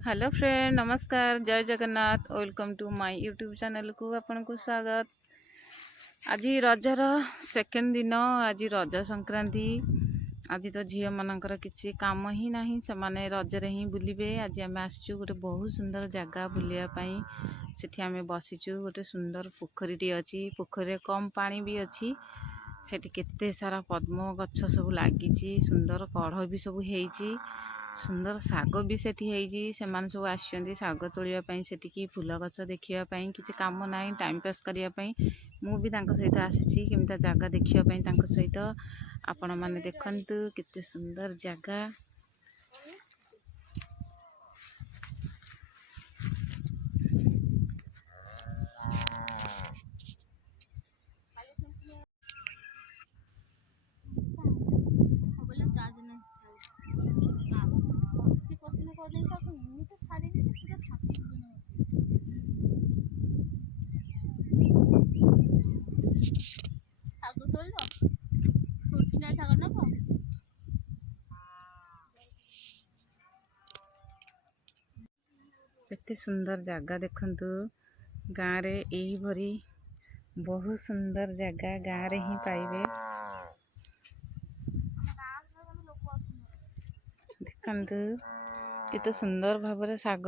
Hello friend, नमस्कार, जय Jagannath. Welcome to my YouTube channel को आपन को स्वागत। आज रजर सेकेंड दिन, आज रज संक्रांति। आज तो झील मानकर किसी काम ही नहीं, से माने रजरे ही बुलिबे। आज आम आसचु गोटे बहुत सुंदर जगह बुलियापाई। सेठी आम बसीचु, गोटे सुंदर पोखरीटी अच्छी। पोखरी कम पानी भी अच्छी। सेठी केते सारा पद्म गछ सब लगी, सुंदर कढ़ भी सब है। सुंदर शाग भी सेठी है। सब आसुँच शाग तोड़ापी, सेठी फूल गछ देखापी। किसी काम ना टाइम पास करने मु भी सहित आसी केमता जगह देखापी सहित। आपण मैंने देखु केते सुंदर जगह। केते सुंदर जगह देखंतु। गाँव रे यही भरी बहुत सुंदर जगह गाँव रे ही पाइबे। देखंतु केते सुंदर भाବରେ शाग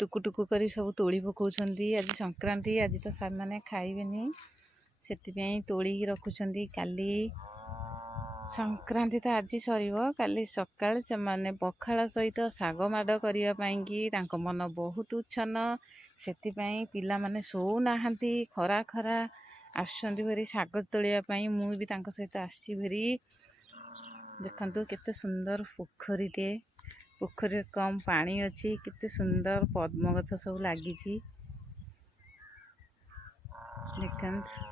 टुकु टुकु करी सब तोड़ी पकाउछंती। आज संक्रांति, आज तो सार माने खाइबेनी, सेति तोड़ी रखुछंती। काली संक्रांति तो आज सरीबो, काली सकाळ से माने पखाळ सहित शाग माड करिया पई कि तांको मन बहुत उच्छन। सेति पिला माने सोउ नाहंती, खरा खरा आसुछंती भरी शाग तोड़िया पई। मु भी तांको सहित आसी भरी। देखंतु केते सुंदर पोखरीटे, पोखरी कम पानी अच्छी। केते सुंदर पद्म गछ सब लगी। देखंतु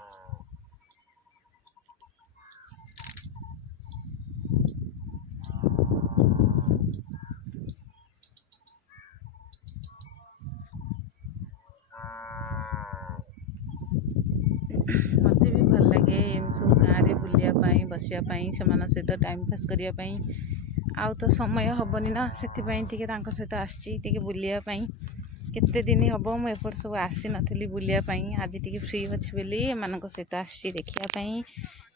मत भी भल लगे एम सब गाँव में बुलियापाई, बसियापाई, से सहित टाइम पास करने। आउ तो समय हेनी ना, से सहित आसी बुलियापाई। केते दिन हम मुझे सब आसी नी बुलियापाई। आज टी फ्री अच्छी बोली एम सहित आसी देखापी।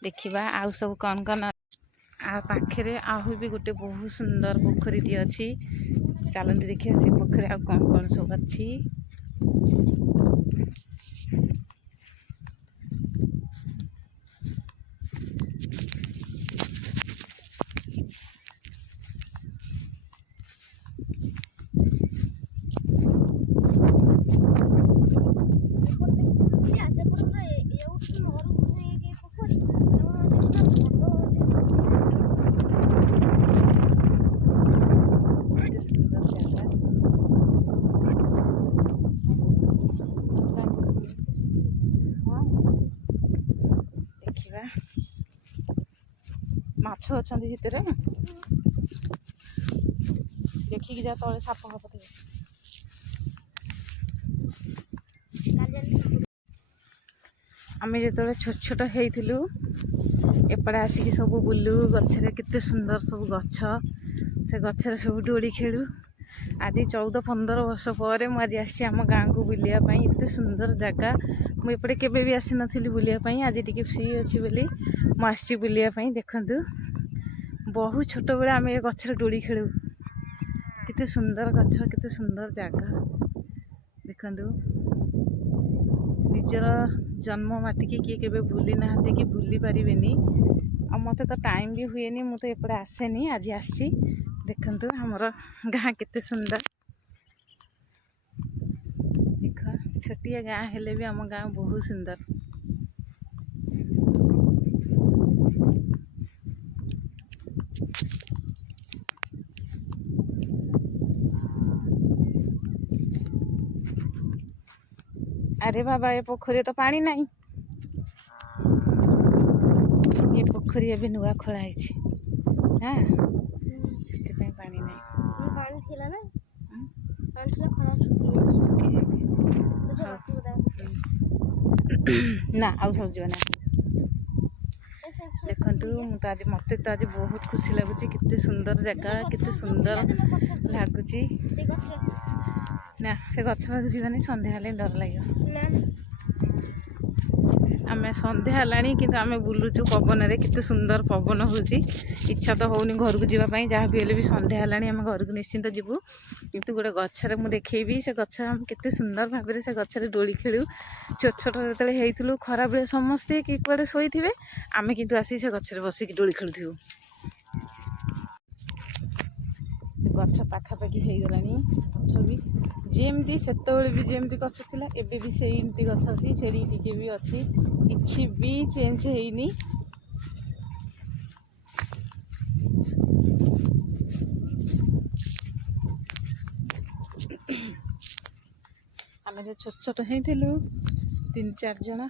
देखा आउ सब कौन कौन आ पाखे आहु भी गोटे बहुत सुंदर पोखरीटी अच्छी। चलती देखिए से पोखरी आ कौन कौन सब अच्छी। माछ अच्छा भितर देखिकी जा तले साप फाप थे। आम जो छोट छोट होइथिलु एपटे आसिक सब बुलू गचरे, केते सुंदर सब गछ, से गचरे सब डोली खेलु। आज 14-15 वर्ष पर मुझे आसी आम गाँव को बुलियापाई। एते सुंदर जगह मुझे केबे भी आसी नथिली बुलियापाई। आज टी फ्री अच्छी बोली मुझे बुलियापाई। देखंतु बहुत छोट बेले आम ये गचरे डोली खेलु। केते सुंदर गछ, केते सुंदर जगह। देखंतु निजर जन्म माटी की किए केबे भूली नाहंती कि भूली पारिबेनी। आ मते तो टाइम भी हुएनी, मु तो एपटे आसेनी, आज आसी। देखंतु हमर गाँ केते सुंदर। देख छोटिया गाँ हेले भी आम गाँ बहुत सुंदर। अरे बाबा, ये पोखरी तो पानी नहीं। ये पोखरी अभी नुआ खोला है। हाँ, से पानी नहीं। ना आउ सब जीवन देखु କିନ୍ତୁ ମୋତେ ତ ଆଜି ବହୁତ ଖୁସି ଲାଗୁଛି। କେତେ ସୁନ୍ଦର ଜାଗା, କେତେ ସୁନ୍ଦର ଲାଗୁଛି ନା। ସେ ଗଛ ପାଖକୁ ଯିବାନି, ସନ୍ଧ୍ୟା ହେଲେ ଡର ଲାଗିବ। ଆମେ ସନ୍ଧ୍ୟା ହେଲାଣି କିନ୍ତୁ ଆମେ ବୁଲୁଛୁ ପବନରେ। କେତେ ସୁନ୍ଦର ପବନ ହେଉଛି। ଇଚ୍ଛା ତ ହେଉନି ଘରକୁ ଯିବା ପାଇଁ, ଯାହା ବି ହେଲେ ବି ସନ୍ଧ୍ୟା ହେଲାଣି, ଆମେ ଘରକୁ ନିଶ୍ଚିନ୍ତ ଯିବୁ। କିନ୍ତୁ ଗୋଟେ ଗଛରେ ମୁଁ ଦେଖେଇବି, ସେ ଗଛ ଆମେ କେତେ ସୁନ୍ଦର ଭାବରେ ସେ ଗଛରେ ଦୋଳି ଖେଳୁ। ଛୋଟ ଛୋଟ ଯେତେବେଳେ ହେଇଥିଲୁ ଖରାବେଳେ ସମସ୍ତେ କି କୁଆଡ଼େ ଶୋଇଥିବେ, ଆମେ କିନ୍ତୁ ଆସିକି ସେ ଗଛରେ ବସିକି ଦୋଳି ଖେଳୁଥିବୁ। ଗଛ ପାଖାପାଖି ହେଇଗଲାଣି। ଗଛ ବି ଯେମିତି ସେତେବେଳେ ବି ଯେମିତି ଗଛ ଥିଲା, ଏବେ ବି ସେମିତି ଗଛ ଅଛି। ସେଠି ଟିକେ ବି ଅଛି, କିଛି ବି ଚେଞ୍ଜ ହେଇନି। ଆମେ ଯେ ଛୋଟ ଛୋଟ ହେଇଥିଲୁ 3-4 ଜଣ,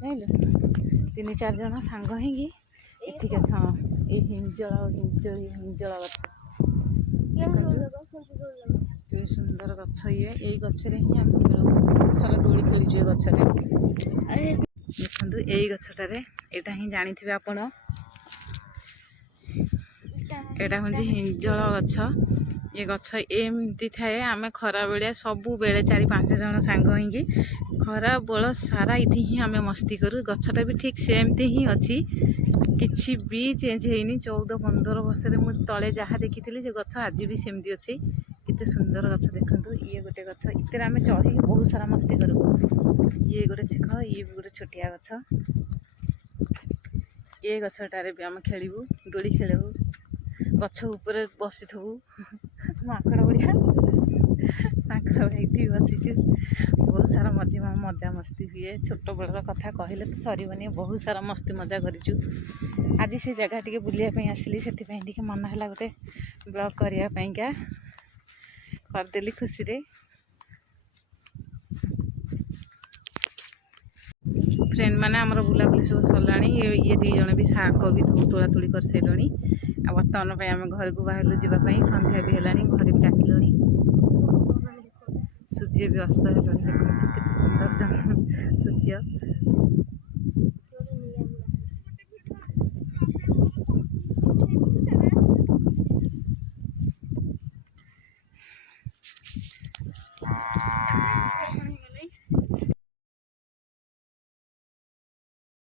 ଜାଣିଲୁ, 3-4 ଜଣ ସାଙ୍ଗ ହେଇକି ଏଠିକା, ହଁ, ଏଇ ହିଞ୍ଜଳ ଗଛ, ଏ ସୁନ୍ଦର ଗଛ ଇଏ। ଏଇ ଗଛରେ ହିଁ ଆମେ ଖେଳୁ, ବହୁତ ସାରା ଦୋଳି ଖେଳିଛୁ ଏ ଗଛରେ। ଦେଖନ୍ତୁ ଏଇ ଗଛଟାରେ, ଏଇଟା ହିଁ ଜାଣିଥିବେ ଆପଣ, ଏଇଟା ହେଉଛି ହିଞ୍ଜଳ ଗଛ। ଏ ଗଛ ଏମିତି ଥାଏ। ଆମେ ଖରାବେଳିଆ ସବୁବେଳେ 4-5 ଜଣ ସାଙ୍ଗ ହେଇକି ଖରା ବେଳ ସାରା ଏଠି ହିଁ ଆମେ ମସ୍ତି କରୁ। ଗଛଟା ବି ଠିକ୍ ସେମିତି ହିଁ ଅଛି, କିଛି ବି ଚେଞ୍ଜ ହେଇନି। 14-15 ବର୍ଷରେ ମୁଁ ତଳେ ଯାହା ଦେଖିଥିଲି, ସେ ଗଛ ଆଜି ବି ସେମିତି ଅଛି। କେତେ ସୁନ୍ଦର ଗଛ ଦେଖନ୍ତୁ। ଇଏ ଗୋଟେ ଗଛ, ଏଥିରେ ଆମେ ଚଢ଼ିକି ବହୁତ ସାରା ମସ୍ତି କରୁ। ଇଏ ଗୋଟେ ଶିଖ, ଇଏ ବି ଗୋଟେ ଛୋଟିଆ ଗଛ। ଏ ଗଛଟାରେ ବି ଆମେ ଖେଳିବୁ, ଦୋଳି ଖେଳିବୁ, ଗଛ ଉପରେ ବସିଥିବୁ। ମାଙ୍କଡ଼ ଭଳିଆ ଏଠି ବସିଛୁ। ବହୁତ ସାରା ମଜା ମସ୍ତି ହୁଏ। ଛୋଟବେଳର କଥା କହିଲେ ତ ସରିବନି, ବହୁତ ସାରା ମସ୍ତି ମଜା କରିଛୁ। ଆଜି ସେ ଜାଗା ଟିକେ ବୁଲିବା ପାଇଁ ଆସିଲି, ସେଥିପାଇଁ ଟିକେ ମନ ହେଲା ଗୋଟେ ବ୍ଲଗ୍ କରିବା ପାଇଁକା, କରିଦେଲି ଖୁସିରେ। ଫ୍ରେଣ୍ଡ ମାନେ ଆମର ବୁଲାବୁଲି ସବୁ ସରିଲାଣି। ଇଏ 2 ଜଣ ବି ଶାଗ ବି ତୋଳାତୋଳି କରିସାରିଲଣି। ଆଉ ବର୍ତ୍ତମାନ ପାଇଁ ଆମେ ଘରକୁ ବାହାରିଲୁ ଯିବା ପାଇଁ। ସନ୍ଧ୍ୟା ବି ହେଲାଣି, ଘରେ ବି ଡାକିଲଣି। ସୂର୍ଯ୍ୟ ବି ଅସ୍ତ ହେଲାଣି। ଦେଖନ୍ତୁ କେତେ ସୁନ୍ଦର ସୂର୍ଯ୍ୟ।